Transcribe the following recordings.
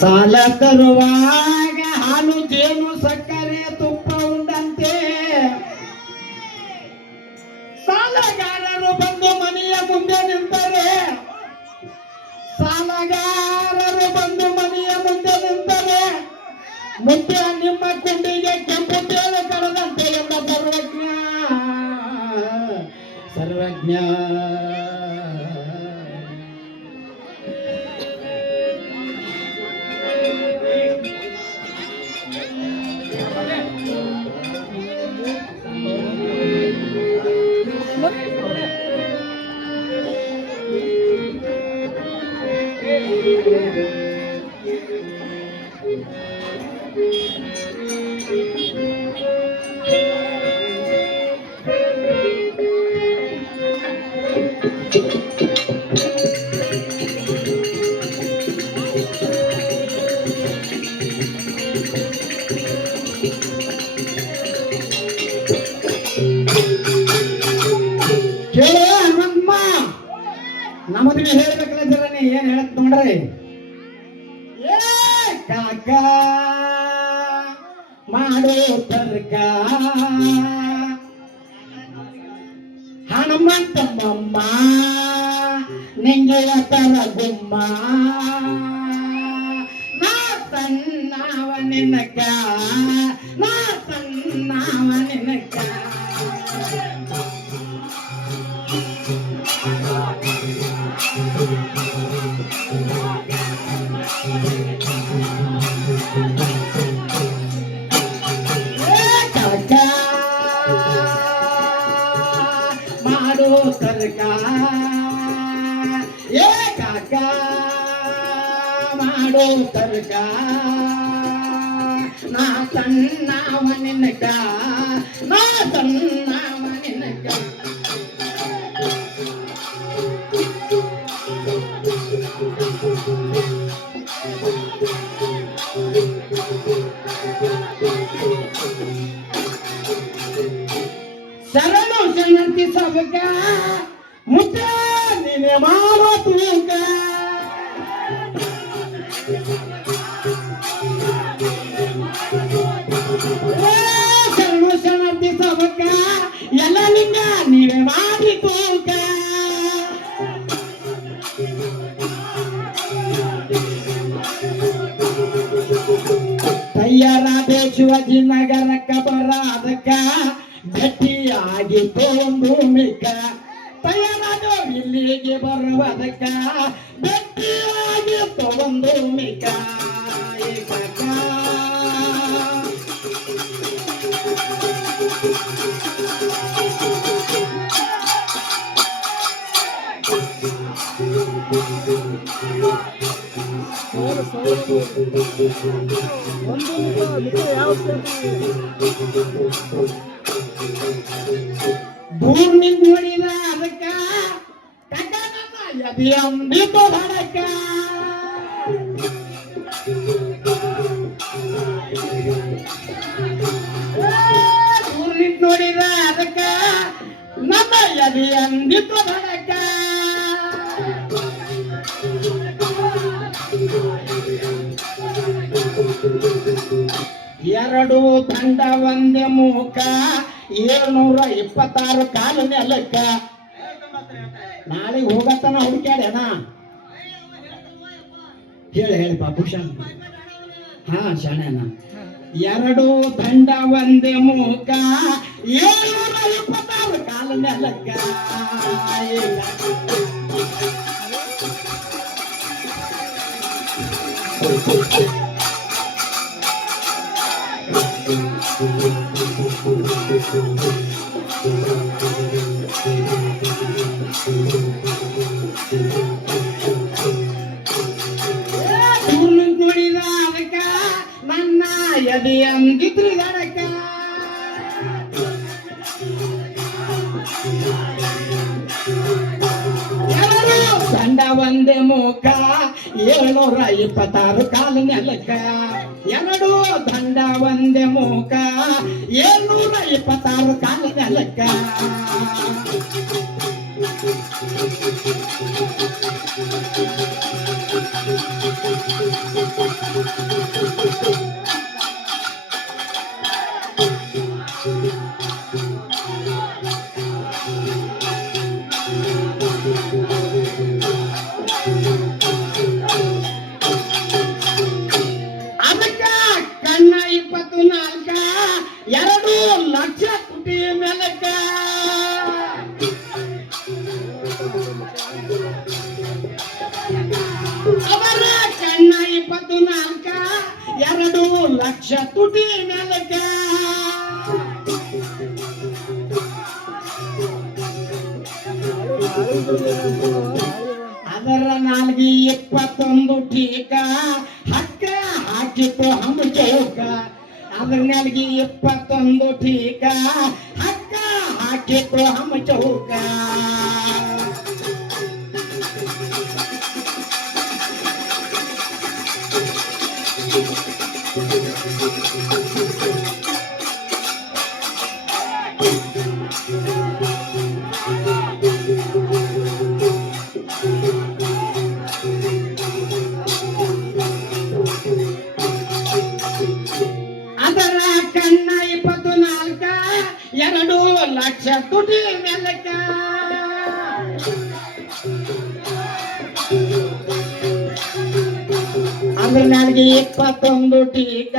ಸಾಲ ತರುವಾಗ ಹಾಲು ಜೇನು ಸಕ್ಕರೆ ತುಪ್ಪ ಉಂಡಂತೆ ಸಾಲಗಾರರು ಬಂದು ಮನೆಯ ಮುಂದೆ ನಿಂತರೆ ಸಾಲಗಾರರು ಬಂದು ಮನೆಯ ಮುಂದೆ ನಿಂತರೆ ಮುದ್ದೆ ನಿಮ್ಮ ಕುಂಡಿಗೆ ಕೆಂಪು ತೇಳು ಕಳೆದಂತೆ ಎಂಬ ಸರ್ವಜ್ಞ ನಮ್ಮದು ಹೇಳ್ಬೇಕಲ್ಲ ಜರನಿ ಏನ್ ಹೇಳತ್ ನೋಡ್ರಿ ಏ ಕಾಕ ಮಾಡೋ ತರ್ಕ ಹನುಮಂತಮ್ಮ ನಿಂಗೆ ತರ ಗುಮ್ಮ ನಾ ಸಣ್ಣವ ನಿನಕ ನಾ ಸಣ್ಣವ ನಿನಕ ಮಾಡೋ ತರ್ಕ ಏ ಕಾಕ ಮಾಡೋ ತರ್ಕ ನಾ ಸಣ್ಣವ ನಿನಕ ನಾ ಸಣ್ಣವ ನಿನಕ ಶರಣು ಶರಣಂತಿ ಸಬಕ ಮುದ್ದ ನೀನೆ ಮಾಡೋ ತೂಕ ಶರಣು ಶರಣಂತಿ ಸಬಕ ಎಲ್ಲ ನಿಂಗ ನೀವೇ ಮಾಡಿ ತೂಕ ತಯ್ಯರಾದೆ ಶಿವಾಜಿನಗರಕ್ಕ ಬರಾದಕ್ಕ ಗಟ್ಟಿಯಾಗಿ ಭೂಮಿಕ ತಯಾರಾದ ಇಲ್ಲಿಗೆ ಬರುವುದಕ್ಕ ಗಟ್ಟಿಯಾಗಿ ಭೂಮಿಕ ಭೂಮಿ ನೋಡಿದ ಅದಕ್ಕ ಎದೆಯಂಬಿತು ಹಡಕ ಭೂಮಿ ನೋಡಿದ ಅದಕ್ಕ ನಮ್ಮ ಎದೆಯಂಬಿತು ಹಡಕ ಎರಡು ದಂಡ ಒಂದೇ ಮೂಕ 726 ಕಾಲು ನೆಲಕ್ಕ ನಾಳೆ ಹೋಗತ್ತನ ಹುಡುಕ್ಯಾಡ್ಯಾನ ಹೇಳಿ ಬಾಬುಷನ್ ಹಾ ಶಾಣ್ಯಾನ ಎರಡು ದಂಡ ಒಂದೇ ಮೂಕ 726 ಕಾಲು ನೆಲಕ್ಕ ನೋಡಿದ ಅದಕ್ಕ ನನ್ನ ಎದೆಯಂಗಿದ್ರು ಗಡಕ ದಂಡ ಒಂದೇ ಮೂಕ 726 ಕಾಲು ನೆಲಕ್ಕ ಎರಡು ದಂಡ ಒಂದೇ ಮೂಕ 726 ಕಾಲು ನೆಲಕ್ಕ ಅದಕ್ಕ ಕಣ್ಣ 24 2 ಲಕ್ಷ ತುಟಿ ಮೇಲಕ್ಕ ಅವರ ಕಣ್ಣ 24 2 ಲಕ್ಷ ತುಟಿ ಮೇಲಕ್ಕ ಅದರ ನಾಲ್ಗಿ 21 ಟೀಕ ಹಕ್ಕ ಹಾಕಿತು ಹಮ್ ಚೌಕ ಅದ್ರ ನಾಲ್ಗಿ 21 ಟೀಕ ಹಕ್ಕ ಹಾಕಿತು ಹಮ್ ಚೌಕ ಅದರ ಕಣ್ಣ 24 2 ಲಕ್ಷ ತುಟಿ ಮೇಲಕ್ಕ ಅದ್ರ ನನಗೆ 21 ಟೀಕ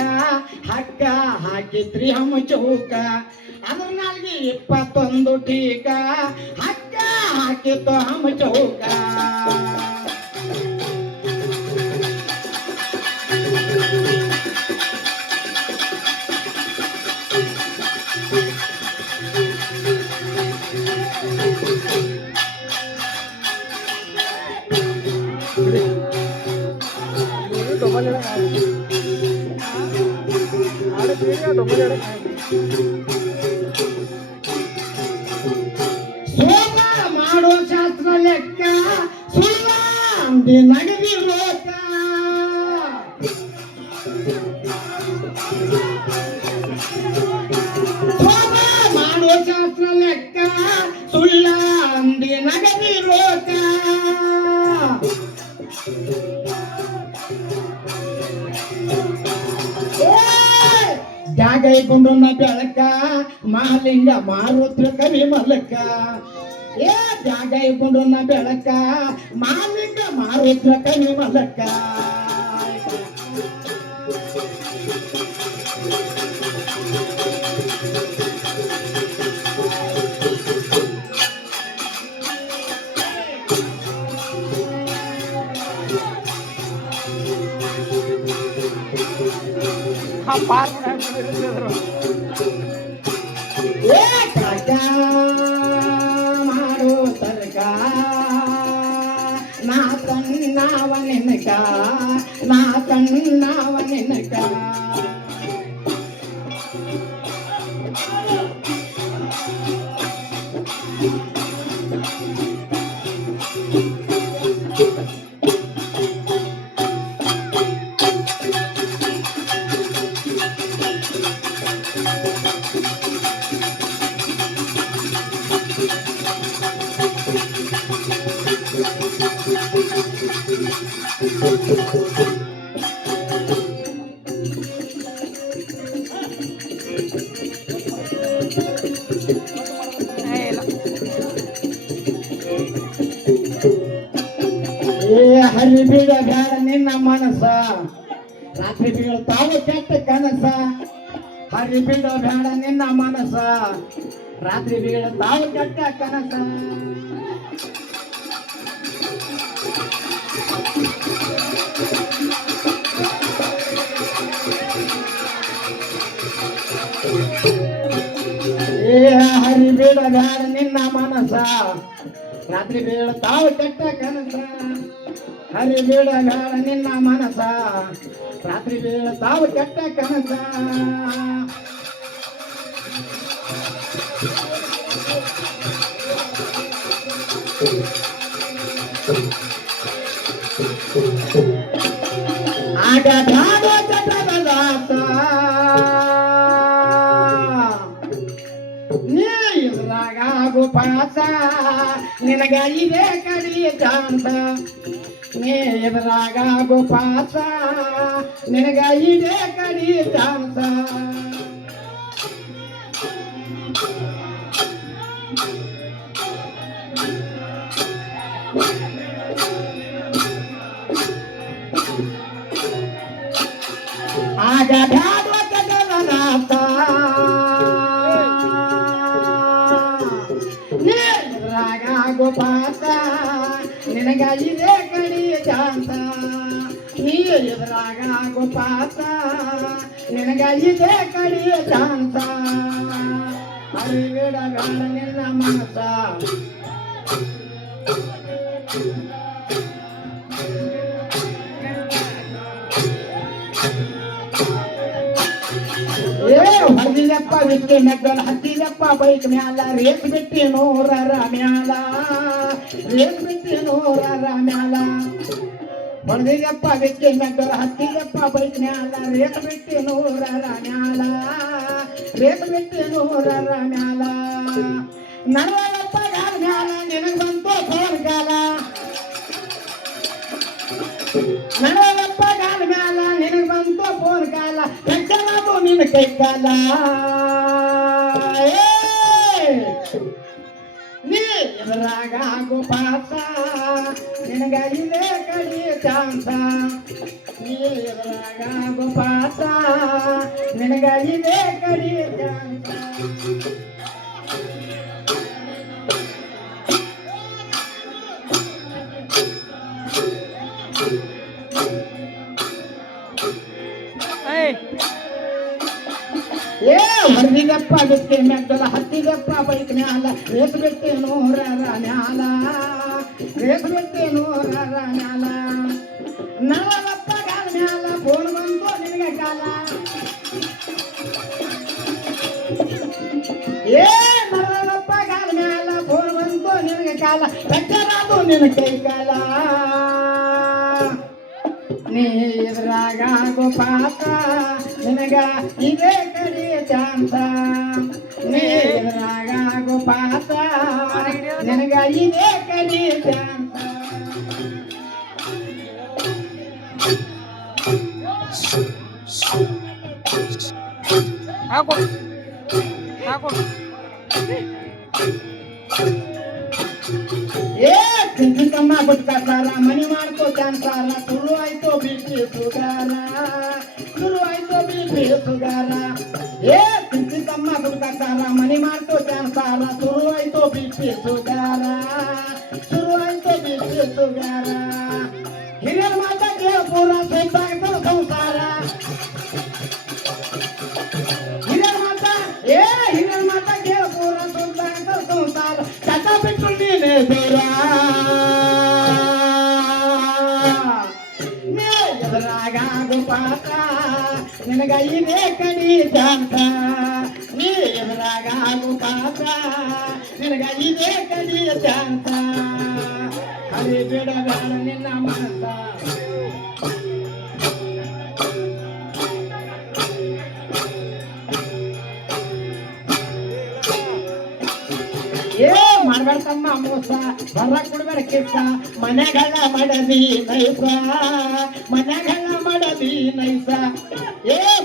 ಹಕ್ಕ ಹಾಕಿತ್ರಿ ಹಮ್ ಚೌಕ ಅದ್ರ ನನಗೆ 21 ಟೀಕ ಹಕ್ಕ ಹಾಕಿತ್ತು ಹಮ್ ಚೌಕ ಸೋಮ ಮಾಡೋ ಶಾಸ್ತ್ರ ಲೆಕ್ಕ ಸುಳ್ಳ ಅಂದಿ ನಗದಿ ರೋಕ ಸೋಮ ಮಾಡೋ ಶಾಸ್ತ್ರ ಲೆಕ್ಕ ಸುಳ್ಳ ಅಂದಿ ನಗದಿ ರೋಕ ಜಾಗೈಕೊಂಡು ಬೆಳಕ ಮಹಾಲಿಂಗ ಮಾರುತ್ರ ಕವಿ ಮಲಕ ಏ ಜಾಗೈಕೊಂಡು ಬೆಳಕ ಮಹಾಲಿಂಗ ಮಾರುತ್ರ ಕವಿ ಮಲಕ ಮಾಡು ತರ್ಕ ನಾ ತನ್ನವ ನೆನಕ ನಾ ತನ್ನವ ನೆನಕ ಹರಿ ಬೀಳ ಬೇಡ ನಿನ್ನ ಮನಸ ರಾತ್ರಿ ಬೀಳ್ತಾವು ಕೆಟ್ಟ ಕನಸ ಹರಿ ಬೀಳ ಬೇಡ ನಿನ್ನ ಮನಸ ರಾತ್ರಿ ಬೀಳ್ತಾವು ಕೆಟ್ಟ ಕನಸ ಹರಿ ಬೀಳ ಬೇಡ ನಿನ್ನ ಮನಸ ರಾತ್ರಿ ಬೀಳ್ತಾವು ಕೆಟ್ಟ ಕನಸ ಹರಿ ಬೀಳ ಬೇಡ ನಿನ್ನ ಮನಸ ರಾತ್ರಿ ಬೀಳ್ತಾವು ಕೆಟ್ಟ ಕನಸ ಆಗ ಧಾಡ ಚಟಬಲಾತ ನೀರಾಗ ಗುಪಾಸ ನಿನಗ ಇದೇ ಕಡಿ ಚಾನ್ಸ ನೀ ಎದುರಾಗ ಗೋಪಾಸ ನಿನಗ ಇದೇ ಕಡಿ ಚಾನ್ಸ ಆಗ ಬ್ಯಾಡ್ವನಾಥ ನೀರಾಗ ಗೋಪಾತ ನಿನಗ ಇದೇ ಕಡಿ ಚಾನ್ಸ ನೀ ಎದುರಾಗ ಗೋಪಾತ ನಿನಗ ಇದೇ ಕಡಿ ಚಾನ್ಸ ಹರಿಬಿಡಬೇಡ ನಿನ್ನ ಮನಸ ಹೊರದಿಲ್ಲಪ್ಪ ವಿದ್ಯೆ ಮೆಗ್ಗಲ್ ಹತ್ತಿದಪ್ಪ ಬೈಕ್ ಮ್ಯಾಲ ರೇಸ್ ಬಿಟ್ಟಿ ನೂರರ ಮ್ಯಾಲ ರೇಸ್ ಬಿಟ್ಟಿ ನೂರರ ಮ್ಯಾಲ ಹೊರದಿಲ್ಲಪ್ಪ ವಿದ್ಯೆ ಮೆಗ್ಗಲ್ ಹತ್ತಿದಪ್ಪ ಬೈಕ್ ಮ್ಯಾಲ ರೇಸ್ ಬಿಟ್ಟಿ ನೂರರ ಮ್ಯಾಲ ರೇಸ್ ಬಿಟ್ಟಿ ನೂರರ ಮ್ಯಾಲ ನಡವಲ್ಲಪ್ಪ ಗಾಲ ಮ್ಯಾಲ ನಿನಗೆ ಬಂತು ಫೋನ್ ಕಾಲ ನಡವಲ್ಲಪ್ಪ ಗಾಲ ಮ್ಯಾಲ ನಿನಗೆ ಬಂತು ಫೋನ್ ಕಾಲ ನಿನ್ನ ಕೈ ಕಾಲ ನೀ ಎದುರಾಗ ಗೋಪಾಸ ನಿನಗ ಇದೇ ಕಡಿ ಚಾನ್ಸ ನೀ ಎದುರಾಗ ಗೋಪಾಸ ನಿನಗ ಇದೇ ಕಡಿ ಚಾನ್ಸ ಹೊರದಿದಪ್ಪ ಬಿಟ್ಟೆ ಮೆಗ್ಗಲ ಹತ್ತಿದಪ್ಪ ಬೈಕ್ ಮ್ಯಾಲ ರೇಸ್ ಬಿಟ್ಟೆ ನೂರರ ಮ್ಯಾಲ ರೇಸ್ ಬಿಟ್ಟೆ ನೂರರ ಮ್ಯಾಲ ನಳವಪ್ಪ ಗಾಲ ಮ್ಯಾಲ ಫೋನ್ ಬಂತು ನಿನಗೆ ಕಾಲ ನಳವಪ್ಪ ಗಾಲ ಮ್ಯಾಲ ಫೋನ್ ಬಂತು ನಿನಗೆ ಕಾಲ ಕಚ್ಚರಾದು ನಿನ್ನ ಕೈ ಕಾಲ ನೀ ಎದುರಾಗ ಗೋಪಾತ ನಿನಗ ಇದೇ ಕಡಿ ಚಾನ್ಸ ನೀ ಎದುರಾಗ ಗೋಪಾತ ನಿನಗ ಇದೇ ಕಡಿ ಚಾನ್ಸ ಚಿಂತಮ್ಮ ಬದುಕಾಸಾರ ಮನಿ ಮಾಡ್ಕೋ ಚಾನ್ಸಾರ ಶುರು ಆಯ್ತು ಬಿಪಿ ಸುಗಾರ ಶುರು ಆಯ್ತು ಬಿಪಿ ಸುಗಾರ ಚಿಂತಮ್ಮ ಬದುಕಾಸಾರ ಮನಿ ಮಾಡ್ಕೋ ಚಾನ್ಸಾರ ಶುರು ಆಯ್ತು ಬಿಪಿ ಸುಗಾರ ಶುರು ಆಯ್ತು ಬಿಪಿ ಸುಗಾರ ಹಿರಿಯರ ಮಾತ ಕೇಳ ಪೂರ ಸೈತಾಗ್ತದ ಸಂಸಾರ ಹಿರಿಯರ ಮಾತ ಕೇಳ ಪೂರ ಸೈತಾಗ್ತದ ಸಂಸಾರ ಕಥ ಬಿಟ್ಟು ನೀನೇ ದೂರ ಎದುರಾಗ ಗೋಪಾತ ನಿನಗ ಇದೇ ಕಡಿ ಚಾನ್ಸ ನೀ ಎದುರಾಗ ಗೋಪಾತ ನಿನಗ ಇದೇ ಕಡಿ ಚಾನ್ಸ ಹರಿಬಿಡಬೇಡ ನಿನ್ನ ಮನಸ ಮಾಡ್ಬೇಡ್ತಮ್ಮ ಮೋಸ ಹೊರ ಕೊಡ್ಬೇಡ ಕಿತ್ತ ಮನೆಗಳ ಮಾಡದಿ ನೈಸ ಮನೆಗಳ ಮಾಡದಿ ನೈಸ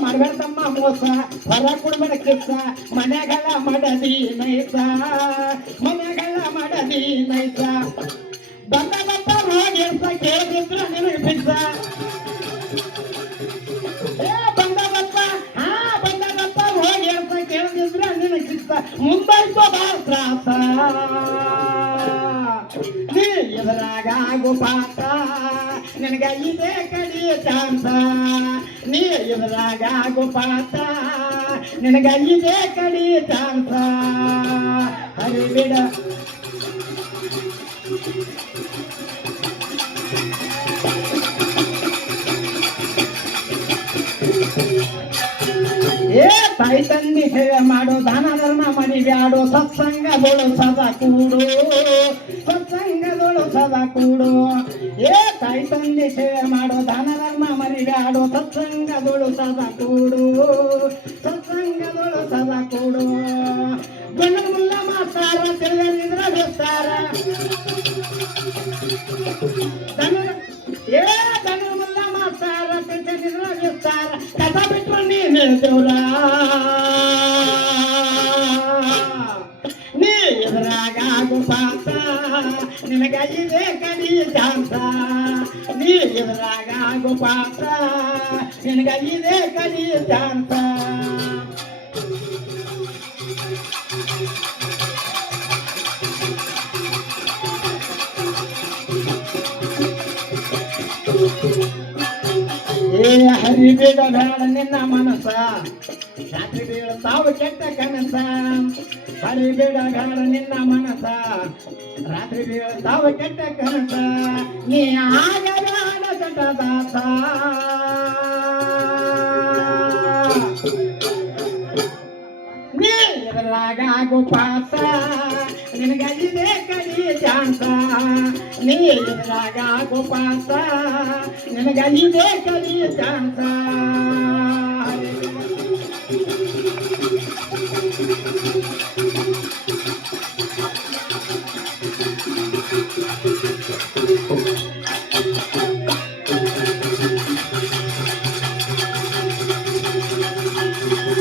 ಮಾಡ್ಬೇಡ್ತಮ್ಮ ಮೋಸ ಹೊರ ಕೊಡ್ಬೇಡ ಕಿತ್ತ ಮನೆಗಳ ಮಾಡದಿ ನೈಸ ಮನೆಗಳ ಮಾಡದಿ ನೈಸ ಬಂದ ಬಪ್ಪ ಹೋಗಿರ್ಸ ಕೇಳಿದ್ರ ನಿನಗೆ ಪಿಕ್ಸ ಬಂದ ಬಪ್ಪ ಹೋಗಿರ್ಸ ಕೇಳಿದ್ರ ನಿನಗೆ ಕಿತ್ತ ಮುಂಬೈಸೋ ತ್ರಾಸ ನೀ ಎದುರಾಗ ಗೋಪಾತ ನಿನಗ ಇದೇ ಕಡಿ ಚಾನ್ಸ ನೀ ಎದುರಾಗ ಗೋಪಾತ ನಿನಗ ಇದೇ ಕಡಿ ಚಾನ್ಸ ಹರಿಬಿಡ ತಾಯಿ ತಂದೆ ಸೇವೆ ಮಾಡು ದಾನ ಧರ್ಮ ಮಡಿಬ್ಯಾಡು ಸತ್ಸಂಗದೊಳು ಸದಾ ಕೂಡು ಸತ್ಸಂಗದೊಳು ಸದಾ ಕೂಡು ತಾಯಿ ತಂದೆ ಸೇವೆ ಮಾಡು ದಾನ ಧರ್ಮ ಮಡಿಬ್ಯಾಡು ಸತ್ಸಂಗದೊಳು ಸದಾ ಕೂಡು ಸತ್ಸಂಗದೊಳು ಸದಾ ಕೂಡು ಗಂಡ ಮುಲ್ಲ ಮಾತಾರ ತಿಳಿಯಲಿದ್ರ ಬೇಸ್ತಾರ ಏ ಧನುರ್ಮಲ್ಲ ಮಾಸ್ತಾರ ಕೃಷ್ಣ ವಿಸ್ತಾರ ಕಥ ಬಿಟ್ರು ನೀನು ದೇವ್ರ ನೀ ಎದುರಾಗ ಗುಪಾತ ನಿನಗ ಇದೆ ಕಡಿ ಚಾನ್ಸ ನೀ ಎದುರಾಗ ಗುಪಾತ ನಿನಗ ಇದೆ ಕಡಿ ಚಾನ್ಸ ಏ ಹರಿಬೇಡ ಬೇಡ ನಿನ್ನ ಮನಸ ರಾತ್ರಿ ಬೀಳ್ತಾವ ಕೆಟ್ಟ ಕನಸ ಹರಿಬೇಡ ಬೇಡ ನಿನ್ನ ಮನಸ ರಾತ್ರಿ ಬೀಳ್ತಾವ ಕೆಟ್ಟ ಕನಸ ನೀ ಆಗಬೇಡ ಜಟದಾಸ ನೀ ಎದುರಾಗ ಗುಪಾಸ ನಿನಗಿದೆ ಕಡಿ ಚಾನ್ಸ ನೀ ಎದುರಾಗ ಗುಪಾಸ ನಿನಗಿದೆ ಕಡಿ ಚಾನ್ಸ